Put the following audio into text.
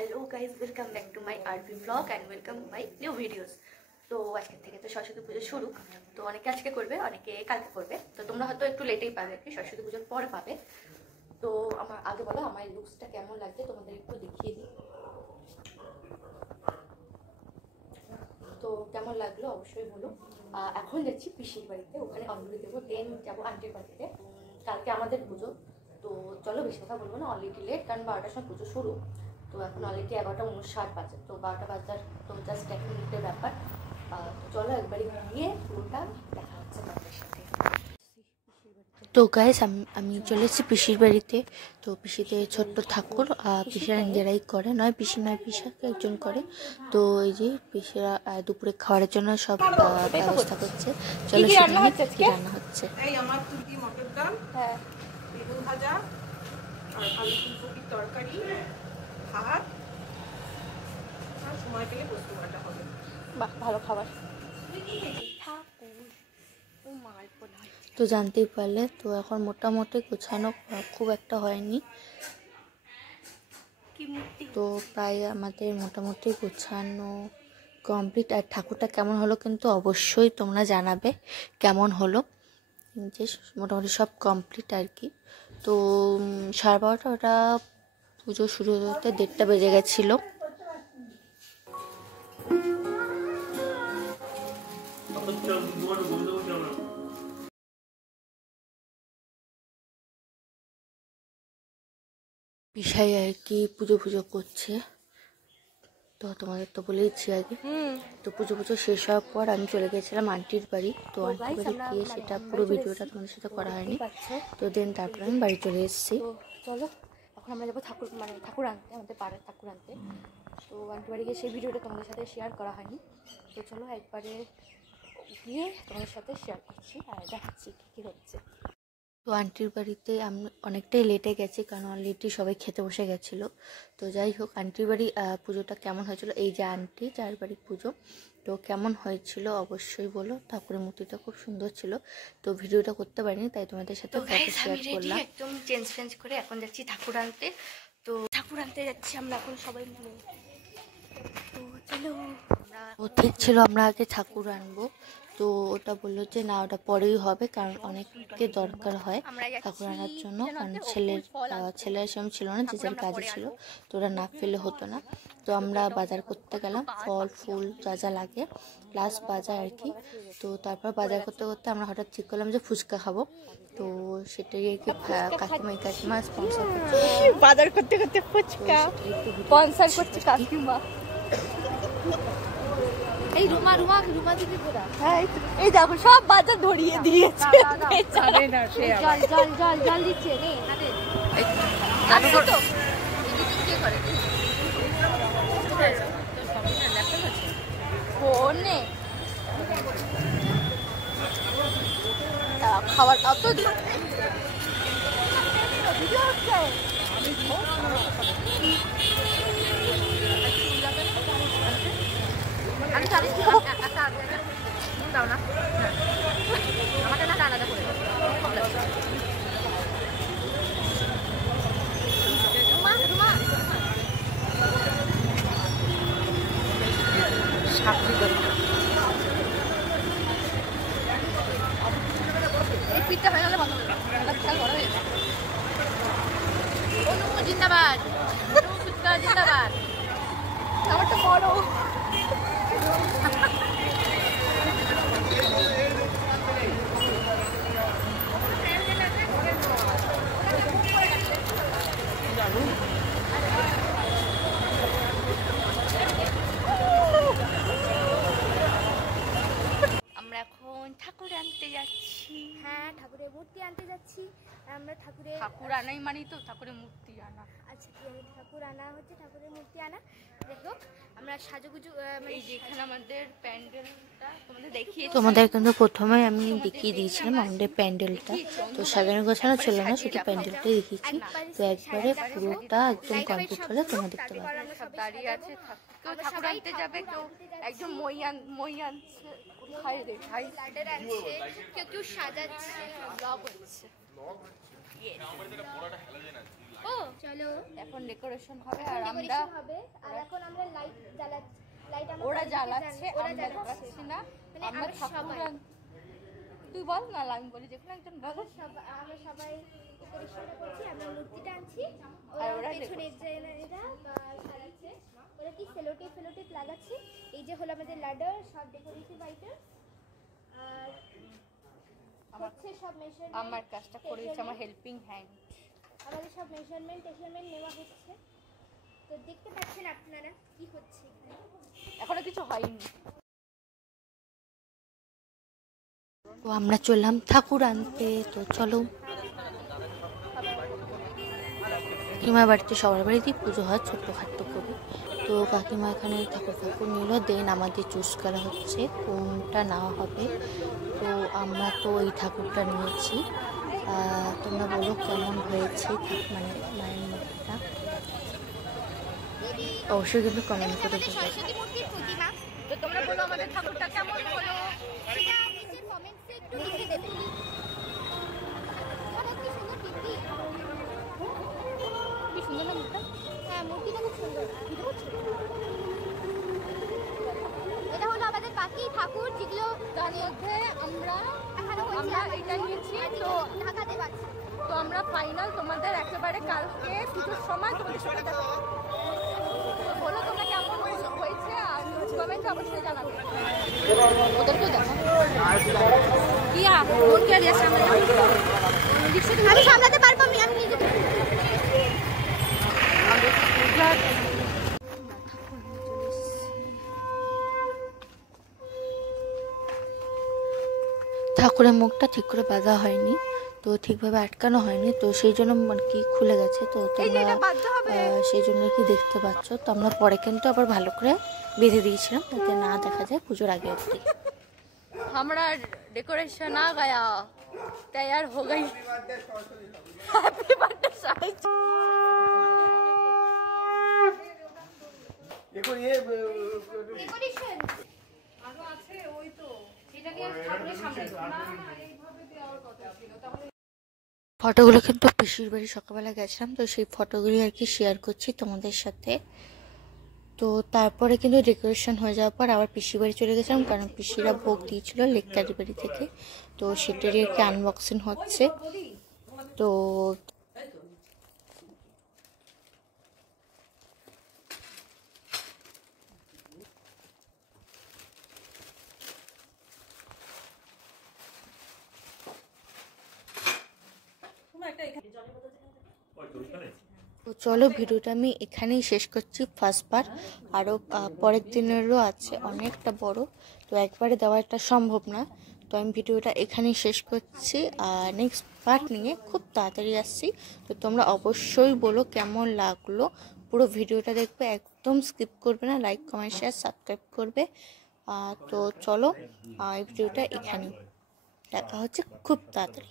Hello guys welcome back to my RP blog and welcome my new videos. তো আজকে থেকে তো সরস্বতী পুজো শুরু, তো অনেকে আজকে করবে অনেকে কালকে করবে, তো তোমরা হয়তো একটু লেটেই পাবে আর কি, সরস্বতী পুজোর পরে পাবে। তো আমার আগে বলো আমার লুকসটা কেমন লাগছে তোমাদের একটু দেখিয়ে দিই। তো কেমন লাগলো অবশ্যই বলো। এখন যাচ্ছি পিসির বাড়িতে, ওখানে অঞ্জলি দেবো, দেন যাবো আন্টির বাড়িতে। কালকে আমাদের পুজো, তো চলো বেশি কথা বলবো না, অলরেডি লেট, কারণ 12টার সময় পুজো শুরু। তো এখন অলরেডি 11:59 বাজে, তো 12টা বাজার তো জাস্ট 1 মিনিটের ব্যাপার। তো চলো একবারই গিয়ে পুরোটা দেখা হচ্ছে তোমাদের সাথে। তো গাইস আমি চলে এসেছি পিসির বাড়িতে। তো পিসিতে ছোট্ট ঠাকুর, পিসিরা নিজেরাই করে, নয় পিসি নয় পিসাকে একজন করে। তো এই যে পিসিরা দুপুরে খাওয়ার জন্য সব ব্যবস্থা করছে। চলো কি রান্না হচ্ছে। এই আমার তুর্কি মটর ডাল, হ্যাঁ, বেগুন ভাজা আর আলু ফুলকপির তরকারি, ভাত, আর সময় পেলে পোস্ত বাটা হবে। বাহ, ভালো খাবার। তো জানতেই পারলে, তো এখন মোটামুটি গোছানো খুব একটা হয়নি, তো প্রায় আমাদের মোটামুটি গোছানো কমপ্লিট। আর ঠাকুরটা কেমন হলো কিন্তু অবশ্যই তোমরা জানাবে কেমন হলো। যে মোটামুটি সব কমপ্লিট আর কি। তো 12:30 ওটা পুজো শুরু হতে 1:30 বেজে গেছিলো। পিসাই আর কি পুজো করছে, তো তোমাদের তো বলেইছি আগে। তো পুজো শেষ হওয়ার পর আমি চলে গেছিলাম আন্টির বাড়ি। তো আন্টির বাড়ি গিয়ে সেটা পুরো ভিডিওটা তোমাদের সাথে করা হয়নি। তো দেন তারপরে আমি বাড়ি চলে এসেছি। চলো এখন আমরা যাবো ঠাকুর আনতে, আমাদের পাড়ার ঠাকুর আনতে। তো আন্টির বাড়ি গিয়ে সেই ভিডিওটা তোমাদের সাথে শেয়ার করা হয়নি। তো চলো একবারে গিয়ে তোমাদের সাথে শেয়ার করছি আর দেখাচ্ছি কী হচ্ছে। তো আন্টির বাড়িতে আমি অনেকটাই লেটে গেছি, কারণ অলরেডি সবাই খেতে বসে গেছিলো। তো যাই হোক, আন্টির বাড়ি পুজোটা কেমন হয়েছিল, এই যে আন্টি যার বাড়ির পুজো, তো কেমন হয়েছিল অবশ্যই বলো। ঠাকুরের মূর্তিটা খুব সুন্দর ছিল, তো ভিডিওটা করতে পারিনি, তাই তোমাদের সাথে ফটো শেয়ার করলাম। একদম চেঞ্জ করে এখন যাচ্ছি ঠাকুর আনতে। তো ঠাকুর আনতে যাচ্ছি আমরা এখন সবাই মিলে। তো চলো, ও ঠিক ছিল আমরা আগে ঠাকুর আনবো, তো ওটা বললো যে না ওটা পরেই হবে, কারণ অনেককে দরকার হয় ঠাকুর আনার জন্য, কারণ ছেলের সেরকম ছিল না, যে যার কাজে ছিল, তো ওরা না ফেলে হতো না। তো আমরা বাজার করতে গেলাম, ফল ফুল যা যা লাগে প্লাস বাজার আর কি। তো তারপর বাজার করতে আমরা হঠাৎ ঠিক করলাম যে ফুচকা খাবো। তো সেটাই আর কি কাকিমা স্পন্সর করছে, বাজার করতে ফুচকা স্পন্সর করছে কাকিমা। এই রুমা দিদি কোথা? হ্যাঁ, এই দেখো সব বাজার ধরিয়ে দিয়েছে। জল দিচ্ছে নে হাতে। ফোনে খাবার অত ভিডিও হচ্ছে। আমি জানি একটা দাও না, আমাকে না আলাদা করে এই পিঠটা হয়ে গেলে বন্ধ বড় হয়ে যায়। অনু জিন্দাবাদ, জিন্দাবাদ। আমারটা বড়। আমরা এখন ঠাকুর আনতে যাচ্ছি। হ্যাঁ, ঠাকুরের মূর্তি আনতে যাচ্ছি। আমরা ঠাকুর আনাই মানেই তো ঠাকুরের মূর্তি আনা। আচ্ছা, ঠাকুর আনা হচ্ছে, ঠাকুরের মূর্তি আনা। দেখো আমরা সাজুগুজু, এই যে এখানে আমাদের প্যান্ডেলটা তোমাদের দেখিয়ে, তোমাদের কিন্তু প্রথমে আমি দেখিয়ে দিয়েছিলাম আমাদের প্যান্ডেলটা। তো সাজানো গোছানো ছিল না, শুধু প্যান্ডেলটাই দেখিয়েছি। তো একবারে পুরোটা একদম কমপ্লিট হলে তোমরা দেখতে পাবে। দাঁড়িয়ে আছে, কেউ ঠাকুর আনতে যাবে, কেউ একদম মই আনছে, কেউ সাজাচ্ছে, ব্লগ হচ্ছে। ও চলো এখন ডেকোরেশন হবে আর আমরা ডেকোরেশন হবে। আর এখন আমরা লাইট জ্বালাচ্ছি, লাইট আমরা ওরা বাড়িতে জ্বালাচ্ছে ওরা আমরা জ্বালাচ্ছে জ্বালাচ্ছি না। মানে আমরা আমরা ঠাকুর সবাই তুই বল না, আমি বলি যে কোনো একজন বলো। আমরা সবাই ডেকোরেশনটা করছি, আমরা মূর্তিটা আনছি, আর ওরা ওরা পেছনে এরা সাজাচ্ছে, ওরা কি সেলোটেপ লাগাচ্ছে। এই যে হলো আমাদের লাডার, সব ডেকোরেটিভ আইটেম। আর হচ্ছে সব মেজারমেন্ট, আমার কাজটা করে দিচ্ছে আমার হেল্পিং হ্যান্ড। আমাদের সব মেজারমেন্ট নেওয়া হচ্ছে। তো দেখতে পাচ্ছেন আপনারা কি হচ্ছে এখানে। এখনো কিছু হয়নি। তো আমরা চললাম ঠাকুর আনতে। তো চলো, কাকিমার বাড়িতে সবার বাড়িতেই পুজো হয় ছোট্টখাট্টো করে। তো কাকিমা এখানে ঠাকুর নিল, দেন আমাদের চুজ করা হচ্ছে কোনটা নেওয়া হবে। তো আমরা তো ওই ঠাকুরটা নিয়েছি। তোমরা বলো কেমন হয়েছে মানে মায়ের মুখটা, অবশ্যই কিন্তু কমেন্ট করে বলো। সরস্বতী মূর্তির প্রতিমা, তো তোমরা বলো আমাদের ঠাকুরটা কেমন হলো। সেটা নিচের কমেন্টসে একটু লিখে দেবেন। অনেক কি সুন্দর টিপি, কি সুন্দর না মুখটা। হ্যাঁ মূর্তিটা খুব সুন্দর। এটা হলো আমাদের বাকি ঠাকুর যেগুলো তার মধ্যে আমরা এটা নিয়েছি। তো ঢাকাতে পাচ্ছি। তো আমরা ফাইনাল তোমাদের একেবারে কালকে পুজোর সময় তোমাদের সাথে দেখা করব। তো বলো তোমরা কেমন হয়েছে আর কমেন্টে অবশ্যই জানাবে। ওদেরকেও দেখো কিয়া ওর কে আছে আমি সামলাতে পারবো, আমি নিজে ঠাকুরের মুখটা ঠিক করে বাঁধা হয়নি, তো ঠিকভাবে আটকানো হয়নি, তো সেই জন্য আর কি খুলে গেছে। তো তোমরা সেই জন্য কি দেখতে পাচ্ছ। তো আমরা পরে কিন্তু আবার ভালো করে বেঁধে দিয়েছিলাম যাতে না দেখা যায় পুজোর আগে অবধি। আমরা डेकोरेशन आ गया, तैयार हो गई। Happy birthday Sai. देखो ये ডেকোরেশন আরো আছে ওই তো এটাকে ঠাকুরের সামনে না এইভাবে দেওয়ার কথা ছিল তাহলে। ফটোগুলো কিন্তু পিসির বাড়ি সকালবেলা গেছিলাম, তো সেই ফটোগুলি আর কি শেয়ার করছি তোমাদের সাথে। তো তারপরে কিন্তু ডেকোরেশন হয়ে যাওয়ার পর আবার পিসির বাড়ি চলে গেছিলাম, কারণ পিসিরা ভোগ দিয়েছিল লেকটারি বাড়ি থেকে। তো সেটারই আর কি আনবক্সিং হচ্ছে। তো তো চলো ভিডিওটা আমি এখানেই শেষ করছি ফার্স্ট পার্ট। আরও পরের দিনেরও আছে অনেকটা বড়, তো একবারে দেওয়াটা সম্ভব না। তো আমি ভিডিওটা এখানেই শেষ করছি, আর নেক্সট পার্ট নিয়ে খুব তাড়াতাড়ি আসছি। তো তোমরা অবশ্যই বলো কেমন লাগলো, পুরো ভিডিওটা দেখবে, একদম স্কিপ করবে না, লাইক কমেন্ট শেয়ার সাবস্ক্রাইব করবে। তো চলো এই ভিডিওটা এখানেই দেখা হচ্ছে খুব তাড়াতাড়ি।